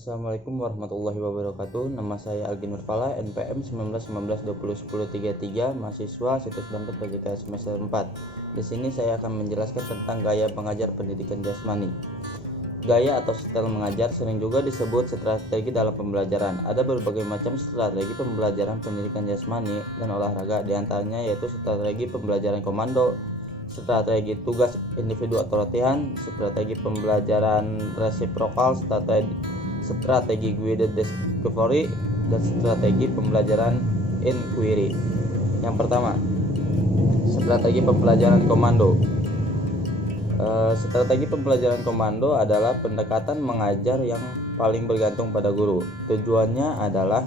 Assalamualaikum warahmatullahi wabarakatuh. Nama saya Algi Nurfala, NPM 1919201033, mahasiswa Situs Banten PJK semester 4. Di sini saya akan menjelaskan tentang gaya mengajar pendidikan jasmani. Gaya atau style mengajar sering juga disebut strategi dalam pembelajaran. Ada berbagai macam strategi pembelajaran pendidikan jasmani dan olahraga, di antaranya yaitu strategi pembelajaran komando, strategi tugas individu atau latihan, strategi pembelajaran resiprokal, strategi guided discovery, dan strategi pembelajaran inquiry. Yang pertama, strategi pembelajaran komando. Strategi pembelajaran komando adalah pendekatan mengajar yang paling bergantung pada guru. Tujuannya adalah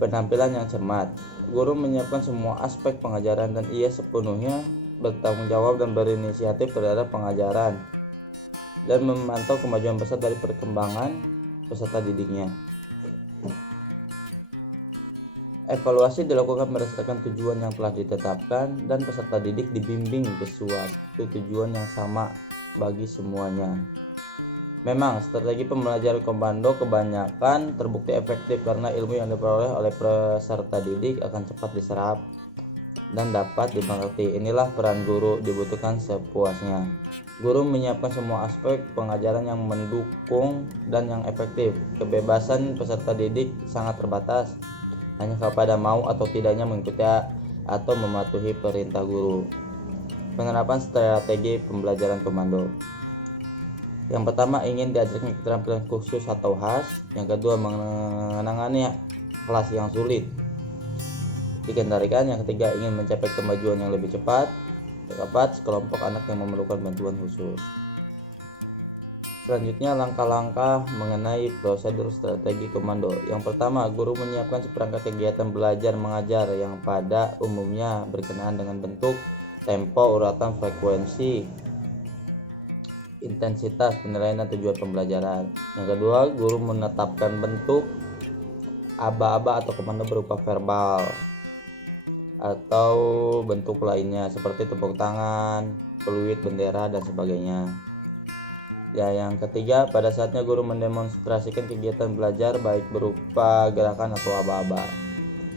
penampilan yang cermat. Guru menyiapkan semua aspek pengajaran dan ia sepenuhnya bertanggung jawab dan berinisiatif terhadap pengajaran dan memantau kemajuan besar dari perkembangan peserta didiknya. Evaluasi dilakukan berdasarkan tujuan yang telah ditetapkan dan peserta didik dibimbing ke suatu tujuan yang sama bagi semuanya. Memang strategi pembelajaran komando kebanyakan terbukti efektif karena ilmu yang diperoleh oleh peserta didik akan cepat diserap dan dapat dimengerti. Inilah peran guru, dibutuhkan sepuasnya. Guru menyiapkan semua aspek pengajaran yang mendukung dan yang efektif. Kebebasan peserta didik sangat terbatas, hanya kepada mau atau tidaknya mengikuti atau mematuhi perintah guru. Penerapan strategi pembelajaran komando. Yang pertama, ingin diajarkan keterampilan khusus atau khas. Yang kedua, menangani kelas yang sulit dikendalikan. Yang ketiga, ingin mencapai kemajuan yang lebih cepat. Yang keempat, sekelompok anak yang memerlukan bantuan khusus. Selanjutnya, langkah-langkah mengenai prosedur strategi komando. Yang pertama, guru menyiapkan seperangkat kegiatan belajar mengajar yang pada umumnya berkenaan dengan bentuk, tempo, uratan, frekuensi, intensitas, penilaian, dan tujuan pembelajaran. Yang kedua, guru menetapkan bentuk aba-aba atau komando berupa verbal atau bentuk lainnya seperti tepuk tangan, peluit, bendera, dan sebagainya. Yang ketiga, pada saatnya guru mendemonstrasikan kegiatan belajar baik berupa gerakan atau aba-aba.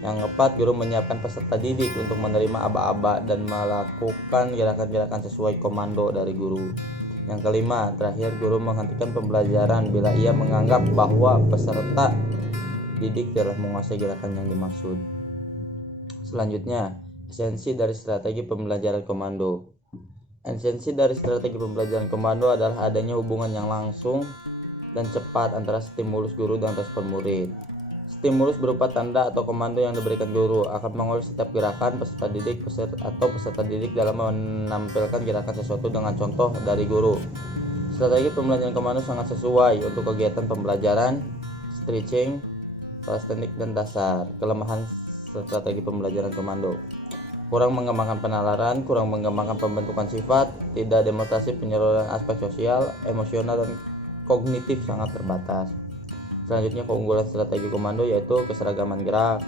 Yang keempat, guru menyiapkan peserta didik untuk menerima aba-aba dan melakukan gerakan-gerakan sesuai komando dari guru. Yang kelima, terakhir, guru menghentikan pembelajaran bila ia menganggap bahwa peserta didik telah menguasai gerakan yang dimaksud. Selanjutnya, esensi dari strategi pembelajaran komando. Esensi dari strategi pembelajaran komando adalah adanya hubungan yang langsung dan cepat antara stimulus guru dan respon murid. Stimulus berupa tanda atau komando yang diberikan guru akan mengurus setiap gerakan peserta didik dalam menampilkan gerakan sesuatu dengan contoh dari guru. Strategi pembelajaran komando sangat sesuai untuk kegiatan pembelajaran, stretching, kelas teknik dan dasar. Kelemahan strategi pembelajaran komando: kurang mengembangkan penalaran, kurang mengembangkan pembentukan sifat, tidak demonstrasi penyaluran aspek sosial, emosional, dan kognitif sangat terbatas. Selanjutnya, keunggulan strategi komando yaitu keseragaman gerak.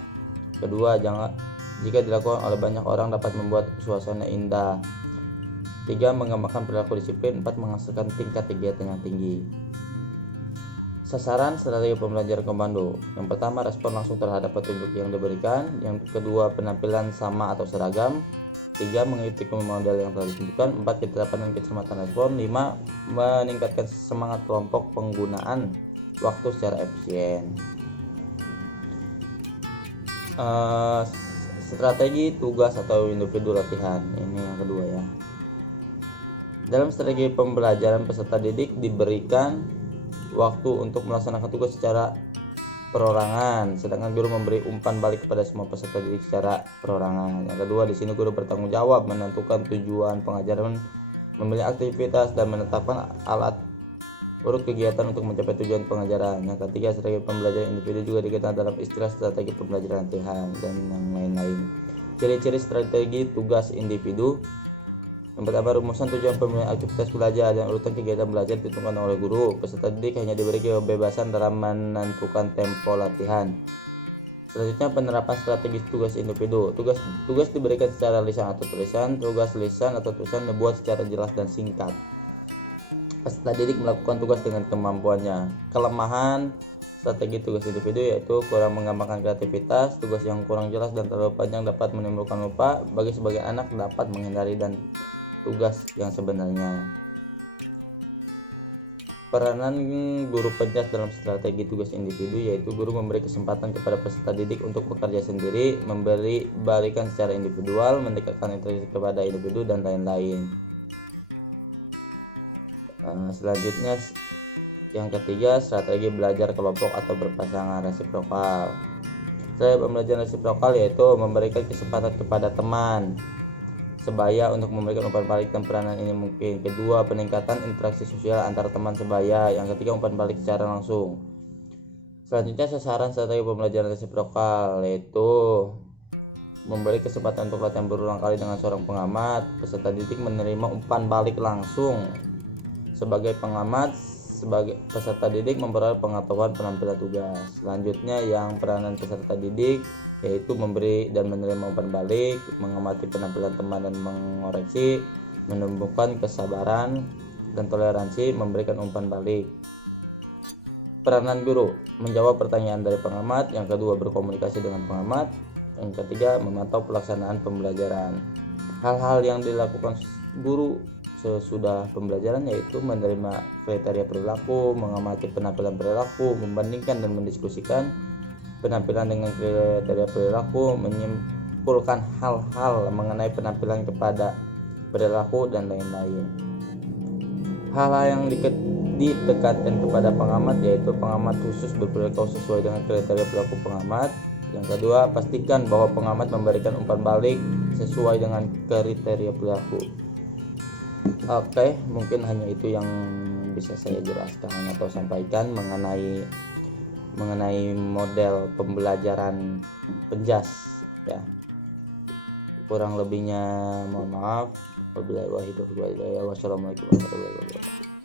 Kedua, jika dilakukan oleh banyak orang dapat membuat suasana indah. 3. Mengembangkan perilaku disiplin. 4. Menghasilkan tingkat kegiatan yang tinggi. Sasaran strategi pembelajaran komando. Yang pertama, respon langsung terhadap petunjuk yang diberikan. Yang kedua, penampilan sama atau seragam. 3. Mengikuti model yang telah ditentukan. 4. Ketetapan dan kecermatan respon. 5. Meningkatkan semangat kelompok penggunaan waktu secara efisien. Strategi tugas atau individu latihan. Ini yang kedua ya. Dalam strategi pembelajaran, peserta didik diberikan waktu untuk melaksanakan tugas secara perorangan, sedangkan guru memberi umpan balik kepada semua peserta didik secara perorangan. Yang kedua, di sini guru bertanggung jawab menentukan tujuan pengajaran, memilih aktivitas, dan menetapkan alat urut kegiatan untuk mencapai tujuan pengajaran. Yang ketiga, strategi pembelajaran individu juga dikenal dalam istilah strategi pembelajaran latihan dan yang lain-lain. Ciri-ciri strategi tugas individu. Yang pertama, rumusan tujuan pemilihan aktivitas belajar dan urutan kegiatan belajar ditentukan oleh guru. Peserta didik hanya diberi kebebasan dalam menentukan tempo latihan. Selanjutnya, penerapan strategi tugas individu. Tugas diberikan secara lisan atau tulisan. Tugas lisan atau tulisan dibuat secara jelas dan singkat. peserta didik melakukan tugas dengan kemampuannya. Kelemahan strategi tugas individu yaitu kurang mengembangkan kreativitas, tugas yang kurang jelas dan terlalu panjang dapat menimbulkan lupa. Bagi sebagian anak dapat menghindari dan tugas yang sebenarnya. Peranan guru penjas dalam strategi tugas individu yaitu guru memberi kesempatan kepada peserta didik untuk bekerja sendiri, memberi balikan secara individual, mendekatkan interaksi kepada individu dan lain-lain. Selanjutnya yang ketiga, strategi belajar kelompok atau berpasangan resiprokal. Strategi pembelajaran resiprokal yaitu memberikan kesempatan kepada teman sebaya untuk memberikan umpan balik dan peranan ini mungkin. Kedua, peningkatan interaksi sosial antar teman sebaya. Yang ketiga, umpan balik secara langsung. Selanjutnya, sasaran strategi pembelajaran resiprokal yaitu memberi kesempatan untuk latihan berulang kali dengan seorang pengamat. Peserta didik menerima umpan balik langsung. Sebagai pengamat, sebagai peserta didik memperoleh pengetahuan penampilan tugas. Selanjutnya yang peranan peserta didik yaitu memberi dan menerima umpan balik, mengamati penampilan teman dan mengoreksi, menumbuhkan kesabaran dan toleransi, memberikan umpan balik. Peranan guru menjawab pertanyaan dari pengamat. Yang kedua, berkomunikasi dengan pengamat. Yang ketiga, memantau pelaksanaan pembelajaran. Hal-hal yang dilakukan guru sesudah pembelajaran yaitu menerima kriteria perilaku, mengamati penampilan perilaku, membandingkan dan mendiskusikan penampilan dengan kriteria perilaku, menyimpulkan hal-hal mengenai penampilan kepada perilaku dan lain-lain. Hal-hal yang ditekankan kepada pengamat yaitu pengamat khusus berperilaku sesuai dengan kriteria perilaku pengamat. Yang kedua, pastikan bahwa pengamat memberikan umpan balik sesuai dengan kriteria perilaku. Oke, mungkin hanya itu yang bisa saya jelaskan atau sampaikan mengenai model pembelajaran penjas ya. Kurang lebihnya mohon maaf. Wassalamualaikum warahmatullahi wabarakatuh.